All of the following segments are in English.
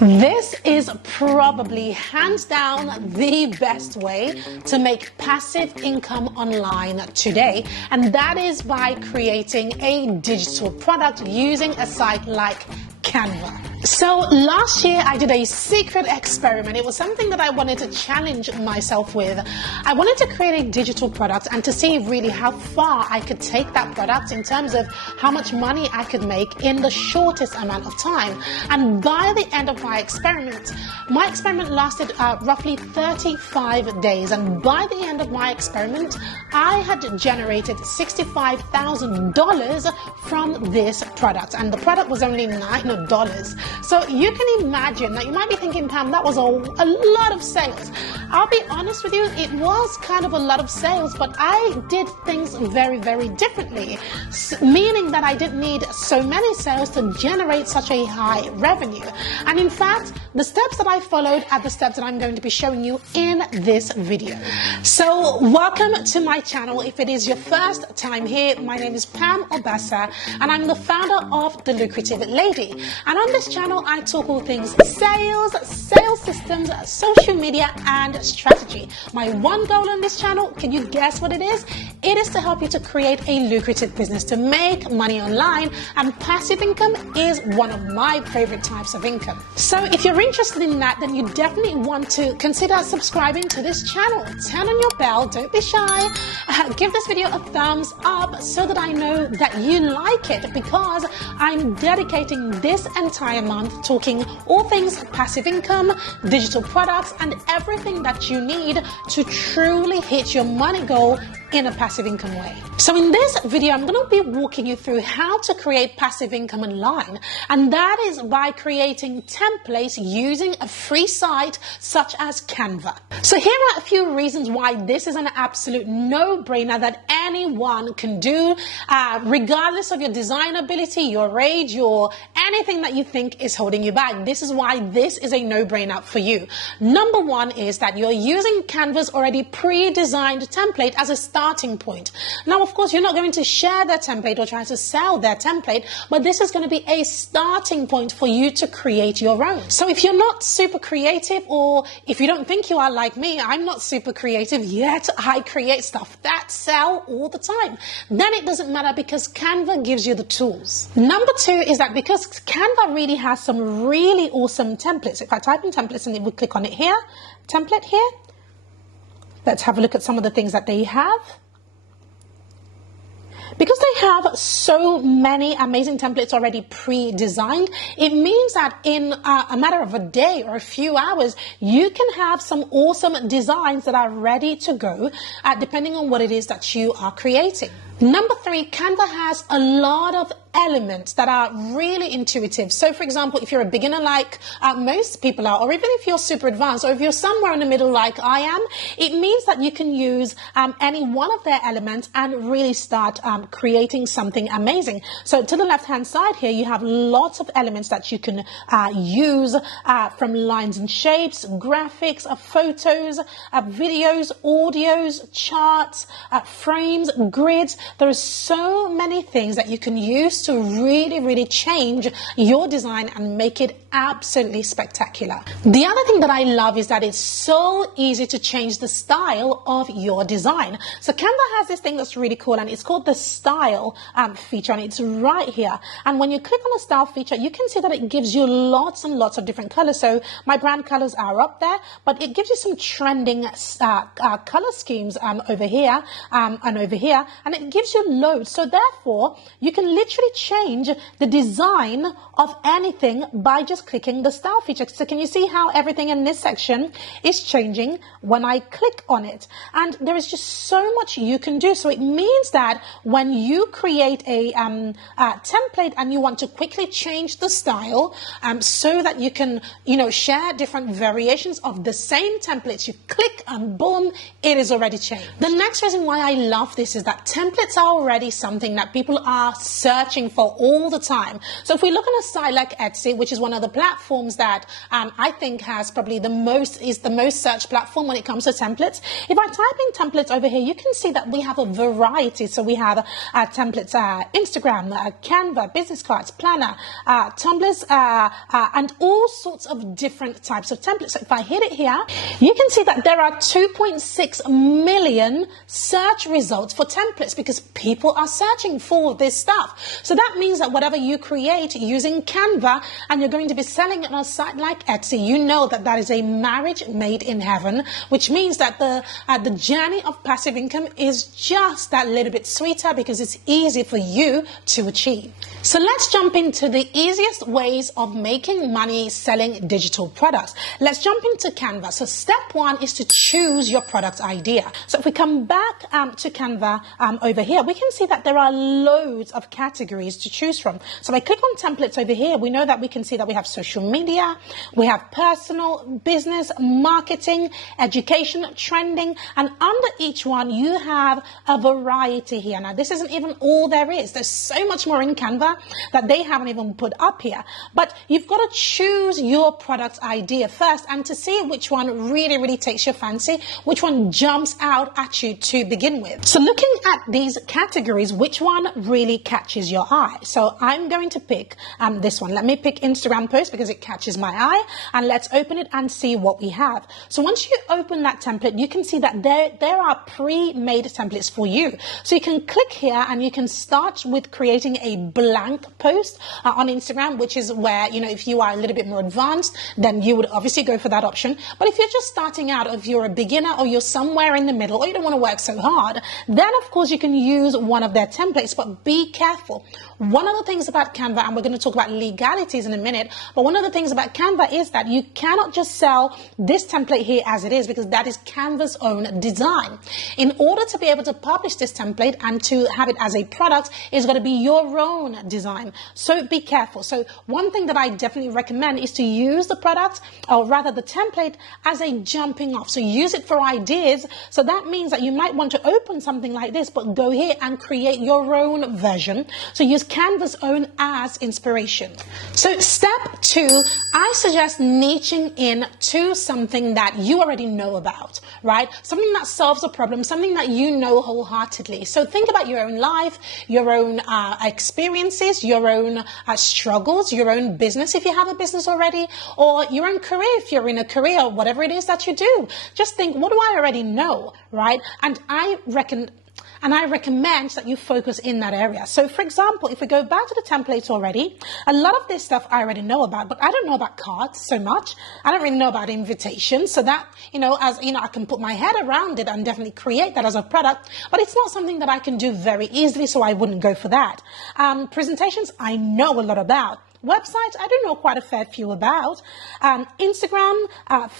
This is probably hands down the best way to make passive income online today, and that is by creating a digital product using a site like Canva. So last year I did a secret experiment. It was something that I wanted to challenge myself with. I wanted to create a digital product and to see really how far I could take that product in terms of how much money I could make in the shortest amount of time. And by the end of my experiment lasted roughly 35 days. And by the end of my experiment, I had generated $65,000 from this product. And the product was only $9. So you can imagine that you might be thinking, Pam, that was a lot of sales. I'll be honest with you, it was kind of a lot of sales, but I did things very, very differently, meaning that I didn't need so many sales to generate such a high revenue. And in fact, the steps that I followed are the steps that I'm going to be showing you in this video. So welcome to my channel. If it is your first time here, my name is Pam Obasa, and I'm the founder of The Lucrative Lady. And on this channel, I talk all things sales systems, social media, and strategy. My one goal on this channel, can you guess what it is? It is to help you to create a lucrative business, to make money online, and passive income is one of my favorite types of income. So if you're interested in that, then you definitely want to consider subscribing to this channel. Turn on your bell, don't be shy. Give this video a thumbs up so that I know that you like it, because I'm dedicating this entire month talking all things passive income, digital products, and everything that you need to truly hit your money goal in a passive income way. So in this video, I'm going to be walking you through how to create passive income online, and that is by creating templates using a free site such as Canva. So here are a few reasons why this is an absolute no-brainer that anyone can do, regardless of your design ability, your age, your anything that you think is holding you back. This is why this is a no-brainer for you. Number one is that you're using Canva's already pre-designed template as a starting point. Now, of course, you're not going to share their template or try to sell their template, but this is going to be a starting point for you to create your own. So if you're not super creative, or if you don't think you are like me, I'm not super creative, yet I create stuff that sell all the time, then it doesn't matter because Canva gives you the tools. Number two is that because Canva really has some really awesome templates. If I type in templates and then we click on it here, template here, let's have a look at some of the things that they have. Because they have so many amazing templates already pre-designed, it means that in a matter of a day or a few hours, you can have some awesome designs that are ready to go, depending on what it is that you are creating. Number three, Canva has a lot of elements that are really intuitive. So for example, if you're a beginner like most people are, or even if you're super advanced, or if you're somewhere in the middle like I am, it means that you can use any one of their elements and really start creating something amazing. So to the left hand side here, you have lots of elements that you can use, from lines and shapes, graphics, photos, videos, audios, charts, frames, grids. There are so many things that you can use to really change your design and make it absolutely spectacular. The other thing that I love is that it's so easy to change the style of your design. So Canva has this thing that's really cool, and it's called the style feature, and it's right here. And when you click on the style feature, you can see that it gives you lots and lots of different colors. So my brand colors are up there, but it gives you some trending color schemes over here and over here, and it gives you loads. So therefore, you can literally change the design of anything by just clicking the style feature. So can you see how everything in this section is changing when I click on it? And there is just so much you can do. So it means that when you create a template and you want to quickly change the style, so that you can, share different variations of the same templates, you click and boom, it is already changed. The next reason why I love this is that templates templates are already something that people are searching for all the time. So if we look on a site like Etsy, which is one of the platforms that I think has probably the most searched platform when it comes to templates. If I type in templates over here, you can see that we have a variety. So we have templates, Instagram, Canva, business cards, planner, tumblers, and all sorts of different types of templates. So if I hit it here, you can see that there are 2.6 million search results for templates because people are searching for this stuff. So that means that whatever you create using Canva and you're going to be selling it on a site like Etsy, you know that that is a marriage made in heaven, which means that the journey of passive income is just that little bit sweeter because it's easy for you to achieve. So let's jump into the easiest ways of making money selling digital products. Let's jump into Canva. So step one is to choose your product idea. So if we come back to Canva over here, we can see that there are loads of categories to choose from. So if I click on templates over here, we know that we can see that we have social media, we have personal, business, marketing, education, trending, and under each one you have a variety here. Now this isn't even all there is. There's so much more in Canva that they haven't even put up here. But you've got to choose your product idea first and to see which one really takes your fancy, which one jumps out at you to begin with. So looking at these categories, which one really catches your eye? So I'm going to pick this one. Let me pick Instagram post because it catches my eye, and let's open it and see what we have. So once you open that template, you can see that there are pre-made templates for you. So you can click here and you can start with creating a blank post on Instagram, which is where, you know, if you are a little bit more advanced, then you would obviously go for that option. But if you're just starting out, if you're a beginner or you're somewhere in the middle or you don't want to work so hard, then of course you can use one of their templates, but be careful. One of the things about Canva, and we're going to talk about legalities in a minute, but one of the things about Canva is that you cannot just sell this template here as it is, because that is Canva's own design. In order to be able to publish this template and to have it as a product, it's got to be your own design. So be careful. So one thing that I definitely recommend is to use the product, or rather the template, as a jumping off. So use it for ideas. So that means that you might want to open something like this, but go here and create your own version. So use Canva's own as inspiration. So step two, I suggest niching in to something that you already know about, right? Something that solves a problem, something that you know wholeheartedly. So think about your own life, your own experiences, your own struggles, your own business if you have a business already, or your own career if you're in a career, whatever it is that you do. Just think, what do I already know, right? And I recommend that you focus in that area. So for example, if we go back to the templates already, a lot of this stuff I already know about, but I don't know about cards so much. I don't really know about invitations. So that, I can put my head around it and definitely create that as a product, but it's not something that I can do very easily. So I wouldn't go for that. Presentations, I know a lot about. Websites, I do know quite a fair few about. Instagram,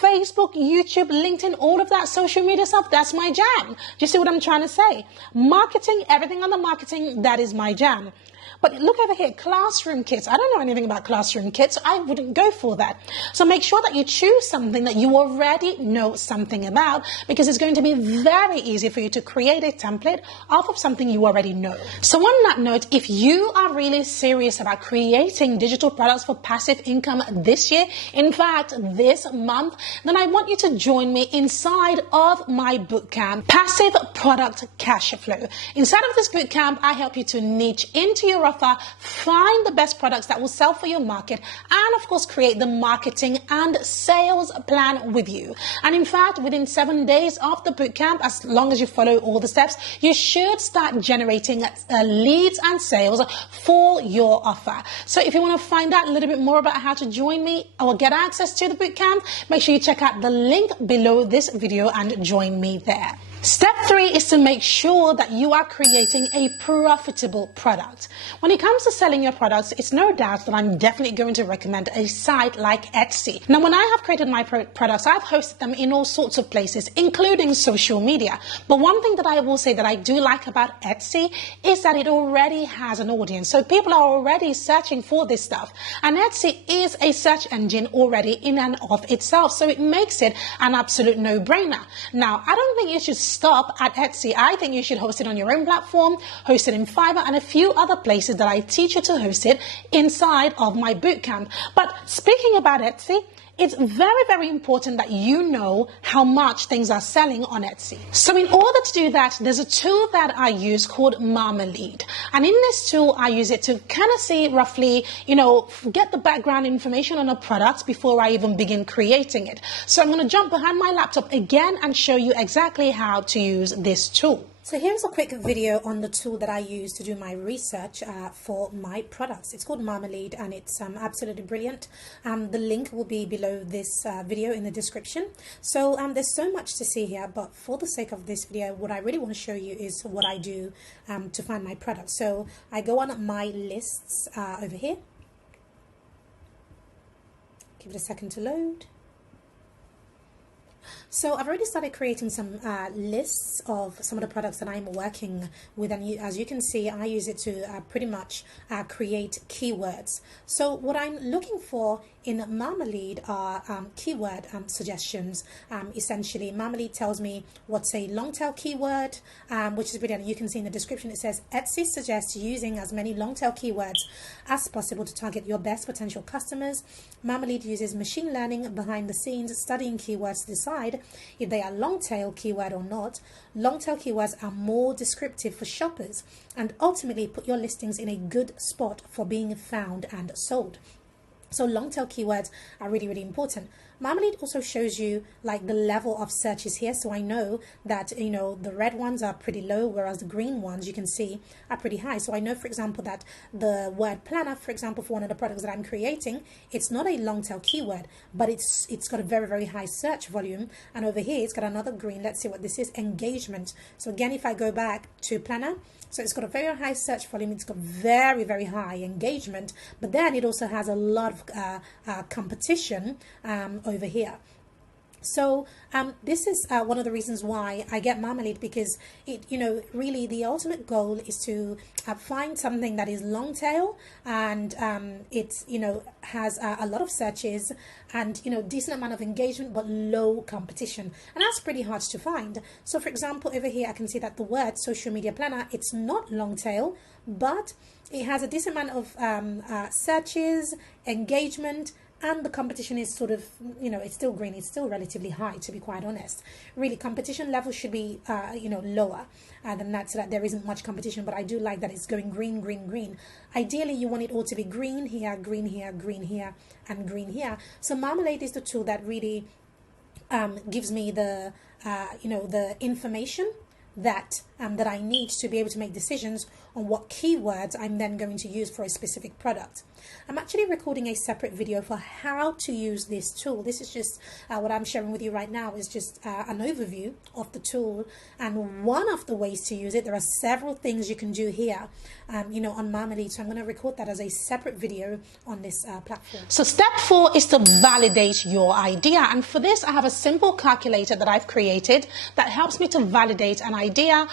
Facebook, YouTube, LinkedIn, all of that social media stuff, that's my jam. Do you see what I'm trying to say? Marketing, everything on the marketing, that is my jam. But look over here, classroom kits. I don't know anything about classroom kits, so I wouldn't go for that. So make sure that you choose something that you already know something about, because it's going to be very easy for you to create a template off of something you already know. So on that note, if you are really serious about creating digital products for passive income this year, in fact, this month, then I want you to join me inside of my bootcamp, Passive Product Cash Flow. Inside of this bootcamp, I help you to niche into your offer, find the best products that will sell for your market, and of course create the marketing and sales plan with you. And in fact, within 7 days of the bootcamp, as long as you follow all the steps, you should start generating leads and sales for your offer. So if you want to find out a little bit more about how to join me or get access to the bootcamp, make sure you check out the link below this video and join me there. Step 3 is to make sure that you are creating a profitable product. When it comes to selling your products, it's no doubt that I'm definitely going to recommend a site like Etsy. Now, when I have created my products, I've hosted them in all sorts of places, including social media. But one thing that I will say that I do like about Etsy is that it already has an audience. So people are already searching for this stuff. And Etsy is a search engine already in and of itself. So it makes it an absolute no-brainer. Now, I don't think you should stop at Etsy. I think you should host it on your own platform, host it in Fiverr and a few other places that I teach you to host it inside of my bootcamp. But speaking about Etsy, it's very, very important that you know how much things are selling on Etsy. So in order to do that, there's a tool that I use called Marmalade. And in this tool, I use it to kind of see roughly, get the background information on a product before I even begin creating it. So I'm going to jump behind my laptop again and show you exactly how to use this tool. So here's a quick video on the tool that I use to do my research for my products. It's called Marmalade and it's absolutely brilliant. The link will be below this video in the description. So there's so much to see here, but for the sake of this video, what I really want to show you is what I do to find my products. So I go on my lists over here. Give it a second to load. So I've already started creating some lists of some of the products that I'm working with, and as you can see, I use it to pretty much create keywords. So what I'm looking for in Marmalade are keyword suggestions. Essentially, Marmalade tells me what's a long tail keyword, which is brilliant. You can see in the description it says Etsy suggests using as many long tail keywords as possible to target your best potential customers. Marmalade uses machine learning behind the scenes, studying keywords to decide if they are long tail keyword or not. Long tail keywords are more descriptive for shoppers and ultimately put your listings in a good spot for being found and sold. So long tail keywords are really, really important. Marmalade also shows you like the level of searches here. So I know that, the red ones are pretty low, whereas the green ones you can see are pretty high. So I know, for example, that the word planner, for example, for one of the products that I'm creating, it's not a long tail keyword, but it's got a very, very high search volume. And over here, it's got another green. Let's see what this is, engagement. So again, if I go back to planner, so it's got a very high search volume, it's got very, very high engagement, but then it also has a lot of competition over here. So this is one of the reasons why I get Marmalade, because it, really the ultimate goal is to find something that is long tail and it's, has a lot of searches and, decent amount of engagement, but low competition. And that's pretty hard to find. So for example, over here, I can see that the word social media planner, it's not long tail, but it has a decent amount of searches, engagement, and the competition is sort of, it's still green. It's still relatively high, to be quite honest. Really, competition level should be, lower than that, so that there isn't much competition. But I do like that it's going green, green, green. Ideally, you want it all to be green here, green here, green here, and green here. So Marmalade is the tool that really gives me the, the information that I need to be able to make decisions on what keywords I'm then going to use for a specific product. I'm actually recording a separate video for how to use this tool. This is just what I'm sharing with you right now is just an overview of the tool and one of the ways to use it. There are several things you can do here, on Marmalade. So I'm going to record that as a separate video on this platform. So step 4 is to validate your idea. And for this, I have a simple calculator that I've created that helps me to validate an idea,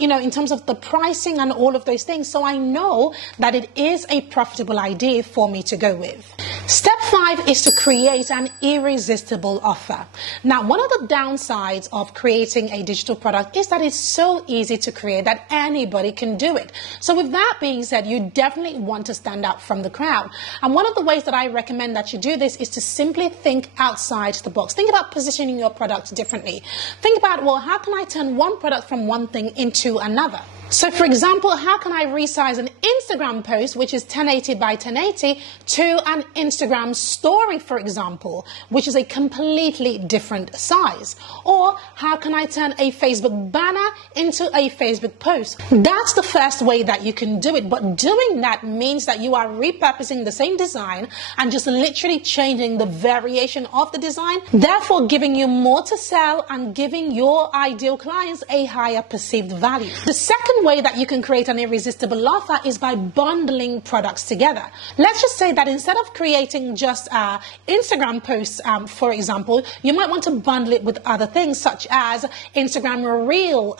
in terms of the pricing and all of those things. So I know that it is a profitable idea for me to go with. Step 5 is to create an irresistible offer. Now, one of the downsides of creating a digital product is that it's so easy to create that anybody can do it. So with that being said, you definitely want to stand out from the crowd. And one of the ways that I recommend that you do this is to simply think outside the box. Think about positioning your product differently. Think about, well, how can I turn one product from one thing into another? So for example, how can I resize an Instagram post, which is 1080 by 1080, to an Instagram story, for example, which is a completely different size? Or how can I turn a Facebook banner into a Facebook post? That's the first way that you can do it. But doing that means that you are repurposing the same design and just literally changing the variation of the design, therefore giving you more to sell and giving your ideal clients a higher perceived value. The second second way that you can create an irresistible offer is by bundling products together. Let's just say that instead of creating just Instagram posts, for example, you might want to bundle it with other things such as Instagram Reel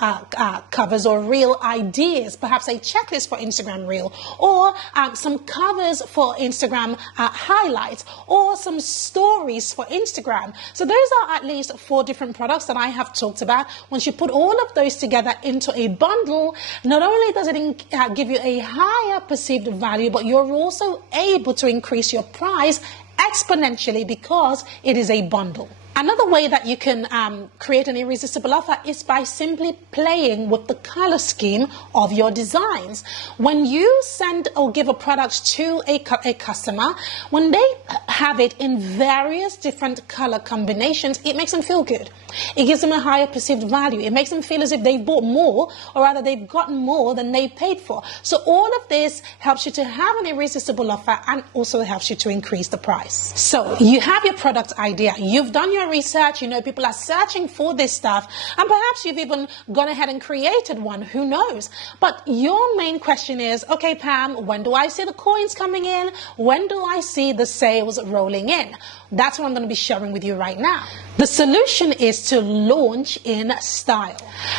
covers or Reel ideas, perhaps a checklist for Instagram Reel, or some covers for Instagram highlights, or some stories for Instagram. So those are at least 4 different products that I have talked about. Once you put all of those together into a bundle, not only does it give you a higher perceived value, but you're also able to increase your price exponentially because it is a bundle. Another way that you can create an irresistible offer is by simply playing with the color scheme of your designs. When you send or give a product to a customer, when they have it in various different color combinations, it makes them feel good. It gives them a higher perceived value. It makes them feel as if they've bought more, or rather they've gotten more than they paid for. So all of this helps you to have an irresistible offer and also helps you to increase the price. So you have your product idea. You've done your research. You know people are searching for this stuff, and perhaps you've even gone ahead and created one. Who knows? But your main question is, okay, Pam, when do I see the coins coming in? When do I see the sales rolling in? That's what I'm going to be sharing with you right now. The solution is to launch in style.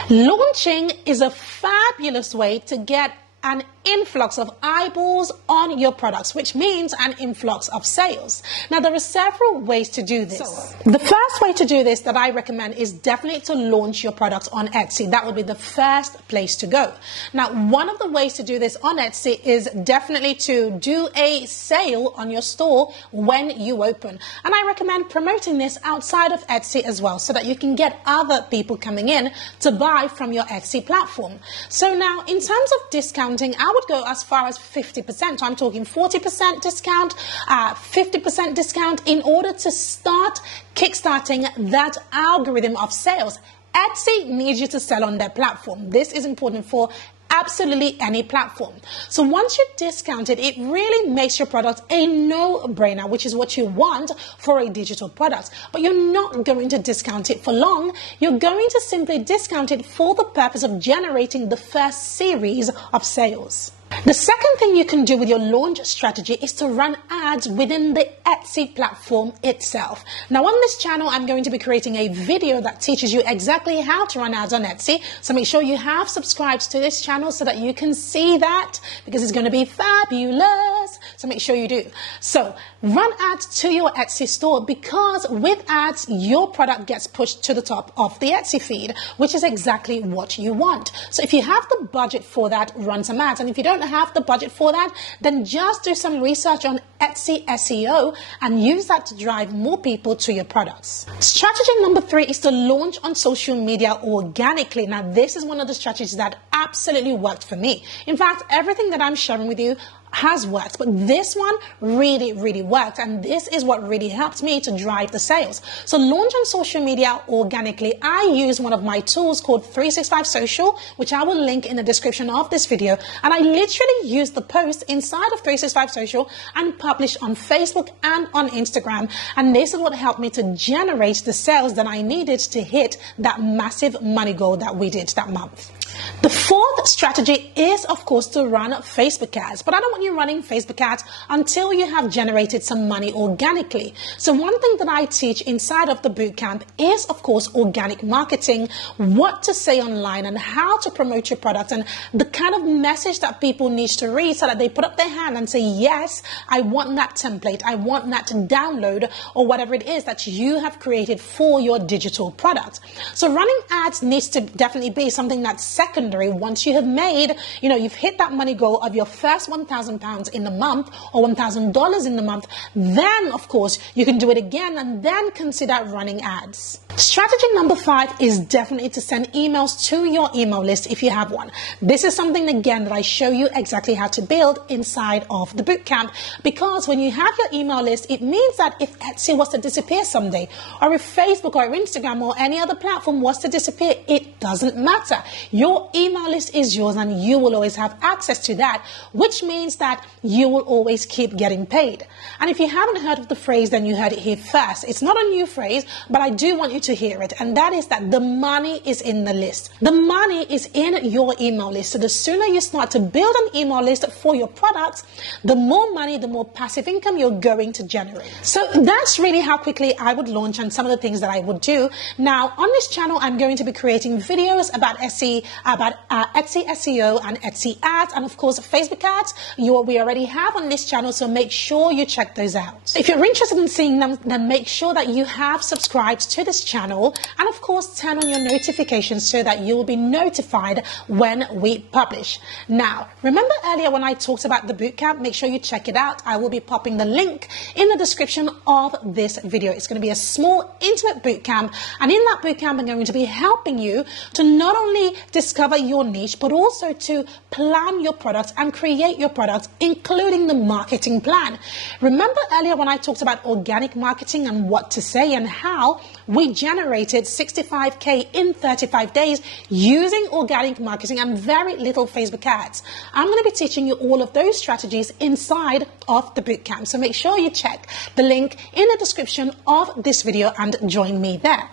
Launching is a fabulous way to get an influx of eyeballs on your products, which means an influx of sales. Now, there are several ways to do this. The first way to do this that I recommend is definitely to launch your products on Etsy. That would be the first place to go. Now, one of the ways to do this on Etsy is definitely to do a sale on your store when you open. And I recommend promoting this outside of Etsy as well, so that you can get other people coming in to buy from your Etsy platform. So now, in terms of discounting, I would go as far as 50%. I'm talking 40% discount, 50% discount in order to start kickstarting that algorithm of sales. Etsy needs you to sell on their platform. This is important for absolutely any platform. So once you discount it, it really makes your product a no-brainer, which is what you want for a digital product. But you're not going to discount it for long. You're going to simply discount it for the purpose of generating the first series of sales. The second thing you can do with your launch strategy is to run ads within the Etsy platform itself. Now, on this channel, I'm going to be creating a video that teaches you exactly how to run ads on Etsy. So make sure you have subscribed to this channel so that you can see that, because it's going to be fabulous. So make sure you do. So run ads to your Etsy store, because with ads, your product gets pushed to the top of the Etsy feed, which is exactly what you want. So if you have the budget for that, run some ads. And if you don't have the budget for that, then just do some research on Etsy SEO and use that to drive more people to your products. Strategy number 3 is to launch on social media organically. Now, this is one of the strategies that absolutely worked for me. In fact, everything that I'm sharing with you has worked, but this one really worked, and this is what really helped me to drive the sales. So launch on social media organically. I use one of my tools called 365 Social, which I will link in the description of this video, and I literally use the post inside of 365 Social and publish on Facebook and on Instagram, and this is what helped me to generate the sales that I needed to hit that massive money goal that we did that month. The fourth strategy is, of course, to run Facebook ads. But I don't want you running Facebook ads until you have generated some money organically. So one thing that I teach inside of the bootcamp is, of course, organic marketing, what to say online and how to promote your product, and the kind of message that people need to read so that they put up their hand and say, yes, I want that template, I want that to download, or whatever it is that you have created for your digital product. So running ads needs to definitely be something that's secondary. Once you have made, you've hit that money goal of your first £1,000 in the month or $1,000 in the month, then of course you can do it again and then consider running ads. Strategy number 5 is definitely to send emails to your email list if you have one. This is something, again, that I show you exactly how to build inside of the bootcamp, because when you have your email list, it means that if Etsy was to disappear someday, or if Facebook or Instagram or any other platform was to disappear, it doesn't matter. Your email list is yours and you will always have access to that, which means that you will always keep getting paid. And if you haven't heard of the phrase, then you heard it here first. It's not a new phrase, but I do want you to hear it, and that is that the money is in the list. The money is in your email list. So the sooner you start to build an email list for your products, the more money, the more passive income you're going to generate. So that's really how quickly I would launch and some of the things that I would do. Now on this channel, I'm going to be creating videos about Etsy SEO and Etsy ads, and of course Facebook ads we already have on this channel, so make sure you check those out. If you're interested in seeing them, then make sure that you have subscribed to this channel, and of course turn on your notifications so that you will be notified when we publish. Now remember earlier when I talked about the bootcamp, make sure you check it out. I will be popping the link in the description of this video. It's going to be a small intimate bootcamp, and in that bootcamp I'm going to be helping you to not only discover your niche but also to plan your products and create your products, including the marketing plan. Remember earlier when I talked about organic marketing and what to say and how we generated 65K in 35 days using organic marketing and very little Facebook ads. I'm going to be teaching you all of those strategies inside of the bootcamp. So make sure you check the link in the description of this video and join me there.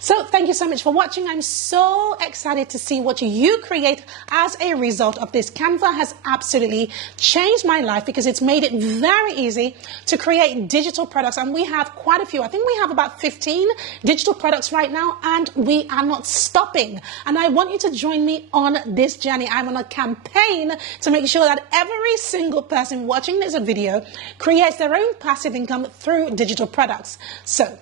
So thank you so much for watching. I'm so excited to see what you create as a result of this. Canva has absolutely changed my life because it's made it very easy to create digital products, and we have quite a few. I think we have about 15 digital products right now, and we are not stopping. And I want you to join me on this journey. I'm on a campaign to make sure that every single person watching this video creates their own passive income through digital products. So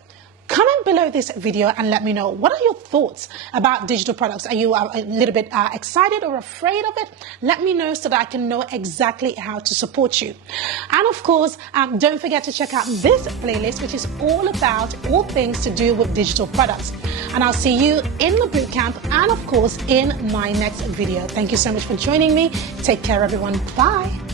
comment below this video and let me know, what are your thoughts about digital products? Are you a little bit excited or afraid of it? Let me know so that I can know exactly how to support you. And of course, don't forget to check out this playlist, which is all about all things to do with digital products. And I'll see you in the bootcamp and of course in my next video. Thank you so much for joining me. Take care, everyone. Bye.